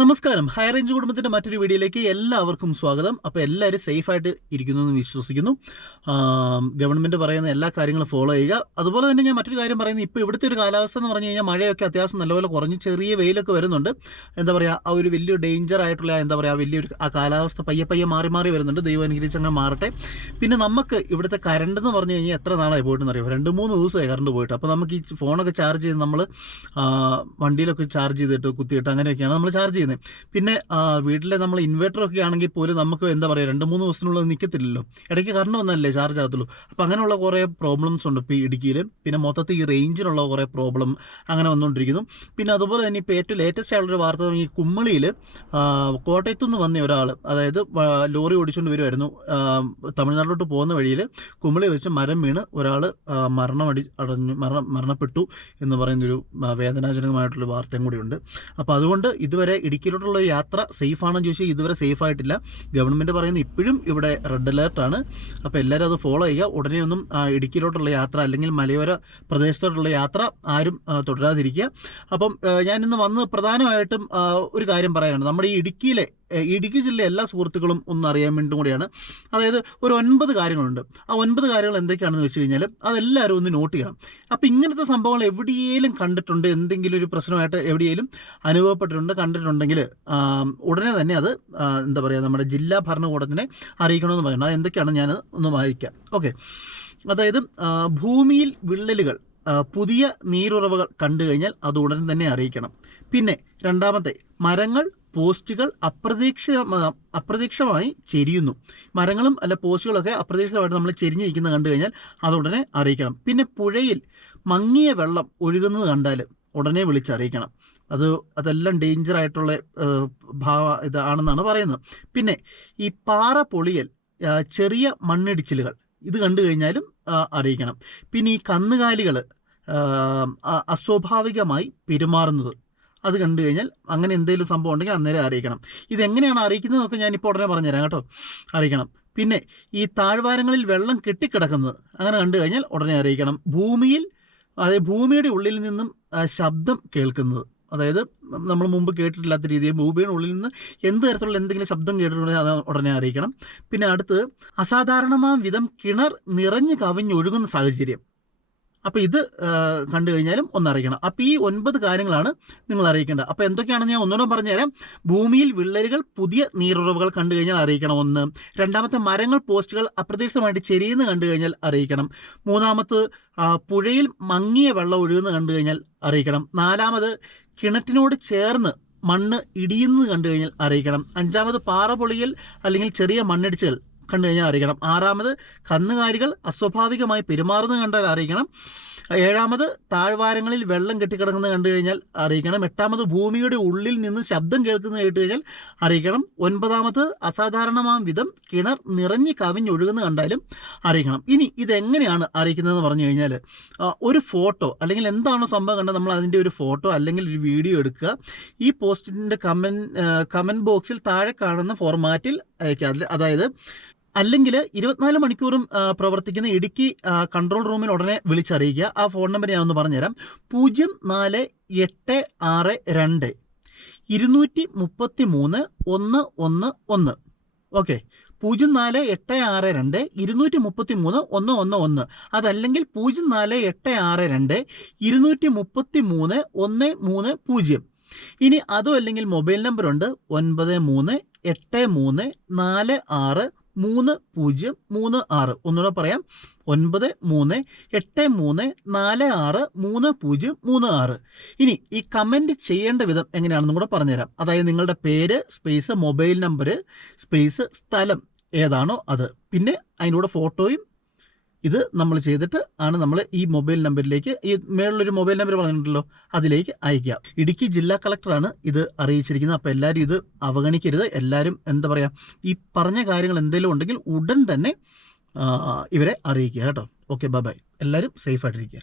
നമസ്കാരം. High range കുടുംബത്തിൻ്റെ മറ്റൊരു വീഡിയോയിലേക്ക് എല്ലാവർക്കും സ്വാഗതം. അപ്പോൾ എല്ലാവരും സേഫായിട്ട് ഇരിക്കുന്നു എന്ന് വിശ്വസിക്കുന്നു. ഗവൺമെൻറ് പറയുന്ന എല്ലാ കാര്യങ്ങളും ഫോളോ ചെയ്യുക. അതുപോലെ തന്നെ ഞാൻ മറ്റൊരു കാര്യം പറയുന്നത്, ഇപ്പോൾ ഇവിടുത്തെ ഒരു കാലാവസ്ഥ എന്ന് പറഞ്ഞു കഴിഞ്ഞാൽ മഴയൊക്കെ അത്യാവശ്യം നല്ലപോലെ കുറഞ്ഞ് ചെറിയ വെയിലൊക്കെ വരുന്നുണ്ട്. എന്താ പറയുക, ആ ഒരു വലിയ ഡേഞ്ചർ ആയിട്ടുള്ള എന്താ പറയുക വലിയൊരു ആ കാലാവസ്ഥ പയ്യെ മാറി വരുന്നുണ്ട്. ദൈവം അനുഗ്രഹിച്ച് അങ്ങനെ മാറട്ടെ. പിന്നെ നമുക്ക് ഇവിടുത്തെ കറണ്ട് എന്ന് പറഞ്ഞു കഴിഞ്ഞാൽ എത്ര നാളായി പോയിട്ടെന്ന് അറിയാം, 2-3 ദിവസമായി കറണ്ട് പോയിട്ട്. അപ്പോൾ നമുക്ക് ഈ ഫോണൊക്കെ ചാർജ് ചെയ്ത് നമ്മൾ വണ്ടിയിലൊക്കെ ചാർജ് ചെയ്തിട്ട് കുത്തിയിട്ട് അങ്ങനെയൊക്കെയാണ് നമ്മൾ ചാർജ് ചെയ്യുന്നത്. പിന്നെ വീട്ടിലെ നമ്മൾ ഇൻവേർട്ടറൊക്കെ ആണെങ്കിൽ പോലും നമുക്ക് എന്താ പറയുക 2-3 ദിവസത്തിനുള്ളത് നിൽക്കത്തില്ലല്ലോ. ഇടയ്ക്ക് കറണ്ട് വന്നല്ലേ ചാർജ് ആകത്തുള്ളൂ. അപ്പോൾ അങ്ങനെയുള്ള കുറേ പ്രോബ്ലംസ് ഉണ്ട് ഇപ്പോൾ ഈ ഇടുക്കിയിൽ. പിന്നെ മൊത്തത്തിൽ ഈ റേഞ്ചിനുള്ള കുറേ പ്രോബ്ലം അങ്ങനെ വന്നുകൊണ്ടിരിക്കുന്നു. പിന്നെ അതുപോലെ തന്നെ ഇപ്പോൾ ഏറ്റവും ലേറ്റസ്റ്റ് ആയിട്ടുള്ളൊരു വാർത്ത, ഈ കുമ്മളിയിൽ കോട്ടയത്തു നിന്ന് വന്ന ഒരാൾ, അതായത് ലോറി ഓടിച്ചുകൊണ്ട് വരുമായിരുന്നു, തമിഴ്നാട്ടിലോട്ട് പോകുന്ന വഴിയിൽ കുമ്മളി വെച്ച് മരം വീണ് ഒരാൾ മരണപ്പെട്ടു എന്ന് പറയുന്നൊരു വേദനാജനകമായിട്ടുള്ള വാർത്തയും കൂടിയുണ്ട്. അപ്പോൾ അതുകൊണ്ട് ഇതുവരെ ഇടുക്കിയിലോട്ടുള്ള യാത്ര സേഫാണെന്ന് ചോദിച്ചാൽ ഇതുവരെ സേഫായിട്ടില്ല. ഗവൺമെൻറ് പറയുന്നത് ഇപ്പോഴും ഇവിടെ റെഡ് അലേർട്ടാണ്. അപ്പോൾ എല്ലാവരും അത് ഫോളോ ചെയ്യുക. ഉടനെ ഒന്നും ഇടുക്കിയിലോട്ടുള്ള യാത്ര അല്ലെങ്കിൽ മലയോര പ്രദേശത്തോട്ടുള്ള യാത്ര ആരും തുടരാതിരിക്കുക. അപ്പം ഞാനിന്ന് വന്ന് പ്രധാനമായിട്ടും ഒരു കാര്യം പറയാനാണ്. നമ്മുടെ ഈ ഇടുക്കി ജില്ലയിലെ എല്ലാ സുഹൃത്തുക്കളും ഒന്ന് അറിയാൻ വേണ്ടി കൂടിയാണ്. അതായത് ഒരു 9 കാര്യങ്ങളുണ്ട്. ആ 9 കാര്യങ്ങൾ എന്തൊക്കെയാണെന്ന് വെച്ച് കഴിഞ്ഞാൽ അതെല്ലാവരും ഒന്ന് നോട്ട് ചെയ്യണം. അപ്പോൾ ഇങ്ങനത്തെ സംഭവങ്ങൾ എവിടെയെങ്കിലും കണ്ടിട്ടുണ്ട്, എന്തെങ്കിലും ഒരു പ്രശ്നമായിട്ട് എവിടെയെങ്കിലും അനുഭവപ്പെട്ടിട്ടുണ്ട്, കണ്ടിട്ടുണ്ടെങ്കിൽ ഉടനെ തന്നെ അത് എന്താ പറയുക നമ്മുടെ ജില്ലാ ഭരണകൂടത്തിനെ അറിയിക്കണമെന്ന് പറയുന്നത്. അത് എന്തൊക്കെയാണ് ഞാൻ ഒന്ന് വായിക്കാം. ഓക്കെ. അതായത് ഭൂമിയിൽ വിള്ളലുകൾ, പുതിയ നീരുറവകൾ കണ്ടു കഴിഞ്ഞാൽ അത് ഉടൻ തന്നെ അറിയിക്കണം. പിന്നെ രണ്ടാമത്തെ, മരങ്ങൾ പോസ്റ്റുകൾ അപ്രതീക്ഷിതമായി ചെരിയുന്നു. മരങ്ങളും അല്ല പോസ്റ്റുകളൊക്കെ അപ്രതീക്ഷിതമായിട്ട് നമ്മൾ ചെരിഞ്ഞിരിക്കുന്ന കണ്ടു കഴിഞ്ഞാൽ അതുടനെ അറിയിക്കണം. പിന്നെ പുഴയിൽ മങ്ങിയ വെള്ളം ഒഴുകുന്നത് കണ്ടാൽ ഉടനെ വിളിച്ചറിയിക്കണം. അതെല്ലാം ഡേഞ്ചർ ആയിട്ടുള്ള ഇതാണെന്നാണ് പറയുന്നത്. പിന്നെ ഈ പാറ പൊളിയൽ, ചെറിയ മണ്ണിടിച്ചിലുകൾ ഇത് കണ്ടു കഴിഞ്ഞാലും അറിയിക്കണം. പിന്നെ ഈ കന്നുകാലികൾ അസ്വാഭാവികമായി പെരുമാറുന്നത് അത് കണ്ടു കഴിഞ്ഞാൽ അങ്ങനെ എന്തെങ്കിലും സംഭവം ഉണ്ടെങ്കിൽ അന്നേരം അറിയിക്കണം. ഇതെങ്ങനെയാണ് അറിയിക്കുന്നതൊക്കെ ഞാനിപ്പോൾ ഉടനെ പറഞ്ഞുതരാം കേട്ടോ. അറിയിക്കണം. പിന്നെ ഈ താഴ്വാരങ്ങളിൽ വെള്ളം കെട്ടിക്കിടക്കുന്നത് അങ്ങനെ കണ്ടു കഴിഞ്ഞാൽ ഉടനെ അറിയിക്കണം. ഭൂമിയുടെ ഉള്ളിൽ നിന്നും ശബ്ദം കേൾക്കുന്നത്, അതായത് നമ്മൾ മുമ്പ് കേട്ടിട്ടില്ലാത്ത രീതിയിൽ ഭൂമിയുടെ ഉള്ളിൽ നിന്ന് എന്ത് തരത്തിലുള്ള എന്തെങ്കിലും ശബ്ദം കേട്ടിട്ടുണ്ടെങ്കിൽ അത് ഉടനെ അറിയിക്കണം. പിന്നെ അടുത്തത്, അസാധാരണമായ വിധം കിണർ നിറഞ്ഞു കവിഞ്ഞൊഴുകുന്ന സാഹചര്യം. അപ്പോൾ ഇത് കണ്ടു കഴിഞ്ഞാലും ഒന്നറിയിക്കണം. അപ്പോൾ ഈ 9 കാര്യങ്ങളാണ് നിങ്ങൾ അറിയിക്കേണ്ടത്. അപ്പോൾ എന്തൊക്കെയാണെന്ന് ഞാൻ ഒന്നുകൂടെ പറഞ്ഞുതരാം. ഭൂമിയിൽ വിള്ളലുകൾ, പുതിയ നീരുറവുകൾ കണ്ടു കഴിഞ്ഞാൽ അറിയിക്കണം 1. രണ്ടാമത്തെ, മരങ്ങൾ പോസ്റ്റുകൾ അപ്രതീക്ഷിതമായിട്ട് ചെരിയുന്ന കണ്ടു കഴിഞ്ഞാൽ അറിയിക്കണം. മൂന്നാമത്, പുഴയിൽ മങ്ങിയ വെള്ളം ഒഴുകുന്ന കണ്ടു കഴിഞ്ഞാൽ അറിയിക്കണം. 4, കിണറ്റിനോട് ചേർന്ന് മണ്ണ് ഇടിയുന്നത് കണ്ടു കഴിഞ്ഞാൽ അറിയിക്കണം. 5, പാറ പൊളിയൽ അല്ലെങ്കിൽ ചെറിയ മണ്ണിടിച്ചുകൾ കണ്ടു കഴിഞ്ഞാൽ അറിയിക്കണം. 6, കന്നുകാലികൾ അസ്വാഭാവികമായി പെരുമാറുന്നത് കണ്ടാൽ അറിയിക്കണം. 7, താഴ്വാരങ്ങളിൽ വെള്ളം കെട്ടിക്കിടക്കുന്നത് കണ്ടു കഴിഞ്ഞാൽ അറിയിക്കണം. 8, ഭൂമിയുടെ ഉള്ളിൽ നിന്ന് ശബ്ദം കേൾക്കുന്നത് കേട്ട് കഴിഞ്ഞാൽ അറിയിക്കണം. 9, അസാധാരണമായ വിധം കിണർ നിറഞ്ഞ് കവിഞ്ഞൊഴുകുന്ന കണ്ടാലും അറിയിക്കണം. ഇനി ഇതെങ്ങനെയാണ് അറിയിക്കുന്നതെന്ന് പറഞ്ഞു കഴിഞ്ഞാൽ, ഒരു ഫോട്ടോ അല്ലെങ്കിൽ എന്താണോ സംഭവം കണ്ടാൽ നമ്മൾ അതിൻ്റെ ഒരു ഫോട്ടോ അല്ലെങ്കിൽ ഒരു വീഡിയോ എടുക്കുക. ഈ പോസ്റ്റിൻ്റെ കമൻറ്റ് ബോക്സിൽ താഴെ കാണുന്ന ഫോർമാറ്റിൽ അയക്കുക. അതായത് അല്ലെങ്കിൽ 24 മണിക്കൂറും പ്രവർത്തിക്കുന്ന ഇടുക്കി കൺട്രോൾ റൂമിൽ ഉടനെ വിളിച്ചറിയിക്കുക. ആ ഫോൺ നമ്പർ ഞാൻ ഒന്ന് പറഞ്ഞുതരാം. 04862 233 111. ഓക്കെ. 04862 233 111. അതല്ലെങ്കിൽ 04862 233 130. ഇനി അതും അല്ലെങ്കിൽ മൊബൈൽ നമ്പറുണ്ട് 9383463036. ഒന്നുകൂടെ പറയാം, 9383463036. ഇനി ഈ കമൻറ്റ് ചെയ്യേണ്ട വിധം എങ്ങനെയാണെന്നും കൂടെ പറഞ്ഞുതരാം. അതായത് നിങ്ങളുടെ പേര് സ്പേസ് മൊബൈൽ നമ്പർ സ്പേസ് സ്ഥലം ഏതാണോ അത്, പിന്നെ അതിൻ്റെ കൂടെ ഫോട്ടോയും ഇത് നമ്മൾ ചെയ്തിട്ട് ആണ് നമ്മൾ ഈ മൊബൈൽ നമ്പറിലേക്ക്, ഈ മേളിലൊരു മൊബൈൽ നമ്പർ പറഞ്ഞിട്ടുണ്ടല്ലോ അതിലേക്ക് അയക്കുക. ഇടുക്കി ജില്ലാ കളക്ടറാണ് ഇത് അറിയിച്ചിരിക്കുന്നത്. അപ്പോൾ എല്ലാവരും ഇത് അവഗണിക്കരുത്. എല്ലാവരും എന്താ പറയുക, ഈ പറഞ്ഞ കാര്യങ്ങൾ എന്തെങ്കിലും ഉണ്ടെങ്കിൽ ഉടൻ തന്നെ ഇവരെ അറിയിക്കുക കേട്ടോ. Okay, bye. എല്ലാവരും സേഫായിട്ടിരിക്കുക.